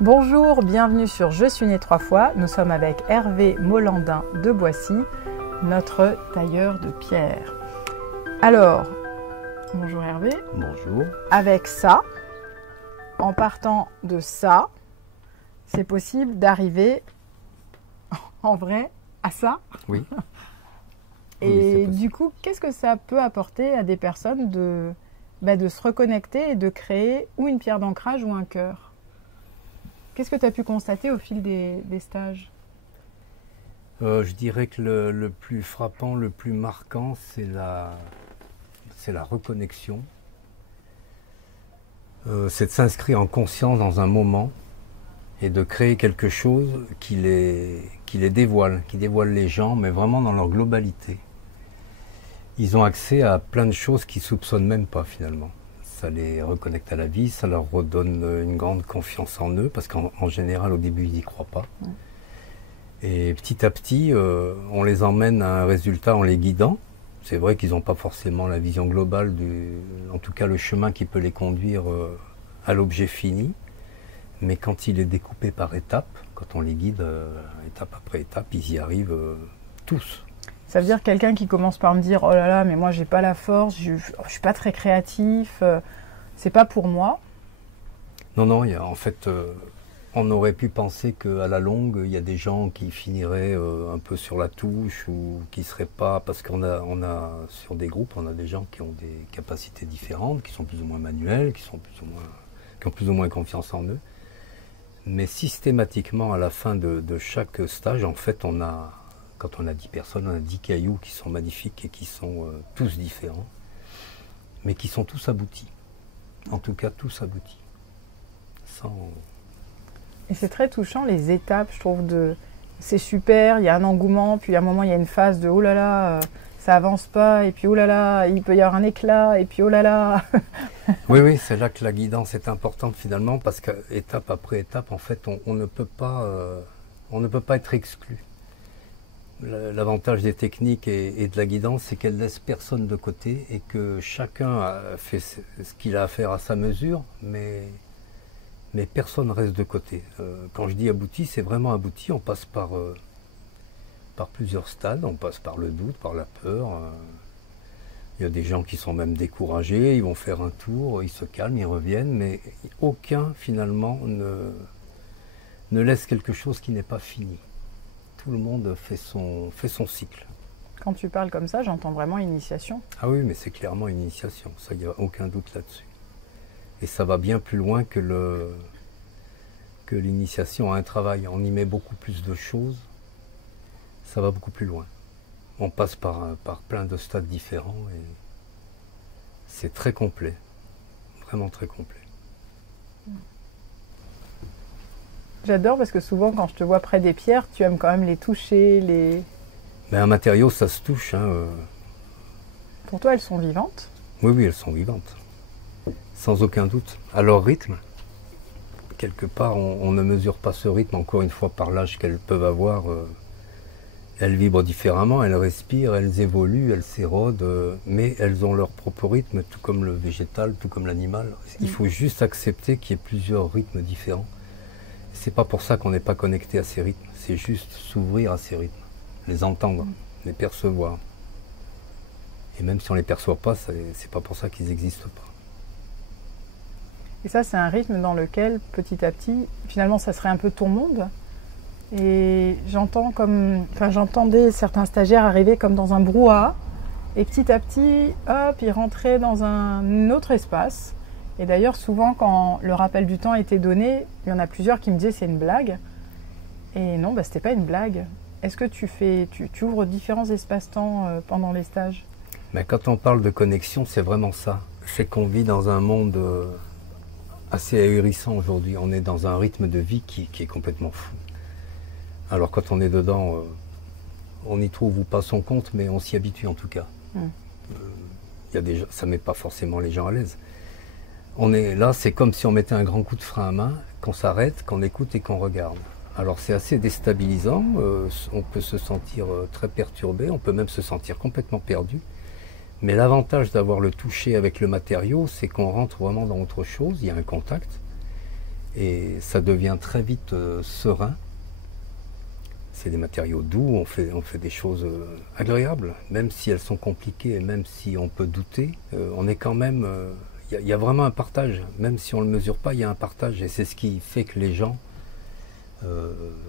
Bonjour, bienvenue sur Je suis né 3 fois. Nous sommes avec Hervé Molandin de Boissy, notre tailleur de pierre. Alors, bonjour Hervé. Bonjour. Avec ça, en partant de ça, c'est possible d'arriver en vrai à ça. Oui. Et oui, du coup, qu'est-ce que ça peut apporter à des personnes de se reconnecter et de créer ou une pierre d'ancrage ou un cœur? Qu'est-ce que tu as pu constater au fil des stages? Je dirais que le plus frappant, le plus marquant, c'est la reconnexion. C'est de s'inscrire en conscience dans un moment et de créer quelque chose qui les dévoile, qui dévoile les gens, mais vraiment dans leur globalité. Ils ont accès à plein de choses qu'ils ne soupçonnent même pas finalement. Ça les reconnecte à la vie, ça leur redonne une grande confiance en eux, parce qu'en général, au début, ils n'y croient pas. Ouais. Et petit à petit, on les emmène à un résultat en les guidant. C'est vrai qu'ils n'ont pas forcément la vision globale, en tout cas le chemin qui peut les conduire à l'objet fini. Mais quand il est découpé par étapes, quand on les guide étape après étape, ils y arrivent tous. Ça veut dire quelqu'un qui commence par me dire « Oh là là, mais moi j'ai pas la force, je suis pas très créatif, c'est pas pour moi ». Non, non, en fait, on aurait pu penser qu'à la longue, il y a des gens qui finiraient un peu sur la touche ou qui seraient pas... Parce qu'on a sur des groupes, on a des gens qui ont des capacités différentes, qui sont plus ou moins manuels, qui ont plus ou moins confiance en eux. Mais systématiquement, à la fin de chaque stage, en fait, quand on a 10 personnes, on a 10 cailloux qui sont magnifiques et qui sont tous différents, mais qui sont tous aboutis. En tout cas, tous aboutis. Et c'est très touchant, les étapes, je trouve. C'est super, il y a un engouement, puis à un moment, il y a une phase de « Oh là là, ça avance pas », et puis « Oh là là, il peut y avoir un éclat », et puis « Oh là là ». Oui, c'est là que la guidance est importante finalement, parce qu'étape après étape, en fait, on ne peut pas être exclu. L'avantage des techniques et de la guidance, c'est qu'elle laisse personne de côté et que chacun fait ce qu'il a à faire à sa mesure, mais personne reste de côté. Quand je dis abouti, c'est vraiment abouti. On passe par plusieurs stades, on passe par le doute, par la peur. Il y a des gens qui sont même découragés, ils vont faire un tour, ils se calment, ils reviennent, mais aucun finalement ne laisse quelque chose qui n'est pas fini. Tout le monde fait son cycle. Quand tu parles comme ça, j'entends vraiment initiation. Ah oui, mais c'est clairement une initiation, ça, il n'y a aucun doute là-dessus. Et ça va bien plus loin que l'initiation à un travail. On y met beaucoup plus de choses, ça va beaucoup plus loin. On passe par plein de stades différents et c'est très complet, vraiment très complet. J'adore parce que souvent quand je te vois près des pierres, tu aimes quand même les toucher, Mais un matériau, ça se touche. Pour toi, elles sont vivantes? Oui, elles sont vivantes. Sans aucun doute. À leur rythme. Quelque part, on ne mesure pas ce rythme, encore une fois, par l'âge qu'elles peuvent avoir. Elles vibrent différemment, elles respirent, elles évoluent, elles s'érodent, mais elles ont leur propre rythme, tout comme le végétal, tout comme l'animal. Il faut juste accepter qu'il y ait plusieurs rythmes différents. C'est pas pour ça qu'on n'est pas connecté à ces rythmes, c'est juste s'ouvrir à ces rythmes, les entendre, les percevoir. Et même si on ne les perçoit pas, c'est pas pour ça qu'ils n'existent pas. Et ça, c'est un rythme dans lequel, petit à petit, finalement, ça serait un peu ton monde. Et j'entendais certains stagiaires arriver comme dans un brouhaha, et petit à petit, hop, ils rentraient dans un autre espace. Et d'ailleurs, souvent, quand le rappel du temps était donné, il y en a plusieurs qui me disaient c'est une blague. Et non, c'était pas une blague. Est-ce que tu ouvres différents espaces-temps pendant les stages? Mais quand on parle de connexion, c'est vraiment ça. C'est qu'on vit dans un monde assez ahurissant aujourd'hui. On est dans un rythme de vie qui est complètement fou. Alors quand on est dedans, on n'y trouve ou pas son compte, mais on s'y habitue en tout cas. Ça ne met pas forcément les gens à l'aise. On est là, c'est comme si on mettait un grand coup de frein à main, qu'on s'arrête, qu'on écoute et qu'on regarde. Alors c'est assez déstabilisant, on peut se sentir très perturbé, on peut même se sentir complètement perdu. Mais l'avantage d'avoir le toucher avec le matériau, c'est qu'on rentre vraiment dans autre chose, il y a un contact. et ça devient très vite serein. C'est des matériaux doux, on fait des choses agréables, même si elles sont compliquées et même si on peut douter, on est quand même... Il y a vraiment un partage, même si on ne le mesure pas, il y a un partage et c'est ce qui fait que les gens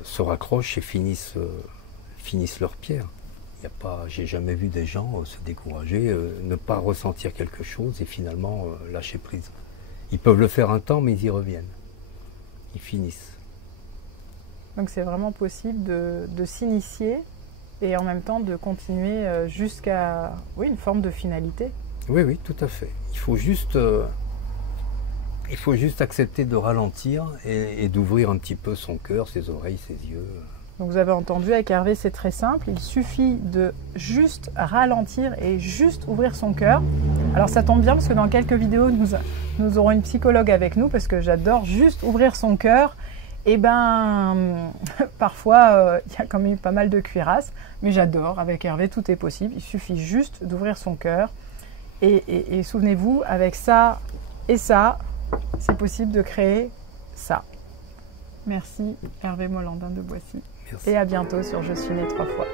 se raccrochent et finissent leur pierre. J'ai jamais vu des gens se décourager, ne pas ressentir quelque chose et finalement lâcher prise. Ils peuvent le faire un temps, mais ils y reviennent. Ils finissent. Donc c'est vraiment possible de s'initier et en même temps de continuer jusqu'à une forme de finalité. Oui, oui, tout à fait. Il faut juste accepter de ralentir et d'ouvrir un petit peu son cœur, ses oreilles, ses yeux. Donc vous avez entendu, avec Hervé, c'est très simple. Il suffit de juste ralentir et juste ouvrir son cœur. Alors ça tombe bien parce que dans quelques vidéos, nous aurons une psychologue avec nous parce que j'adore juste ouvrir son cœur. Et parfois, il y a quand même eu pas mal de cuirasses, mais j'adore. Avec Hervé, tout est possible. Il suffit juste d'ouvrir son cœur. Et souvenez-vous, avec ça et ça, c'est possible de créer ça. Merci Hervé Molandin de Boissy. Merci. Et à bientôt sur Je suis né 3 fois.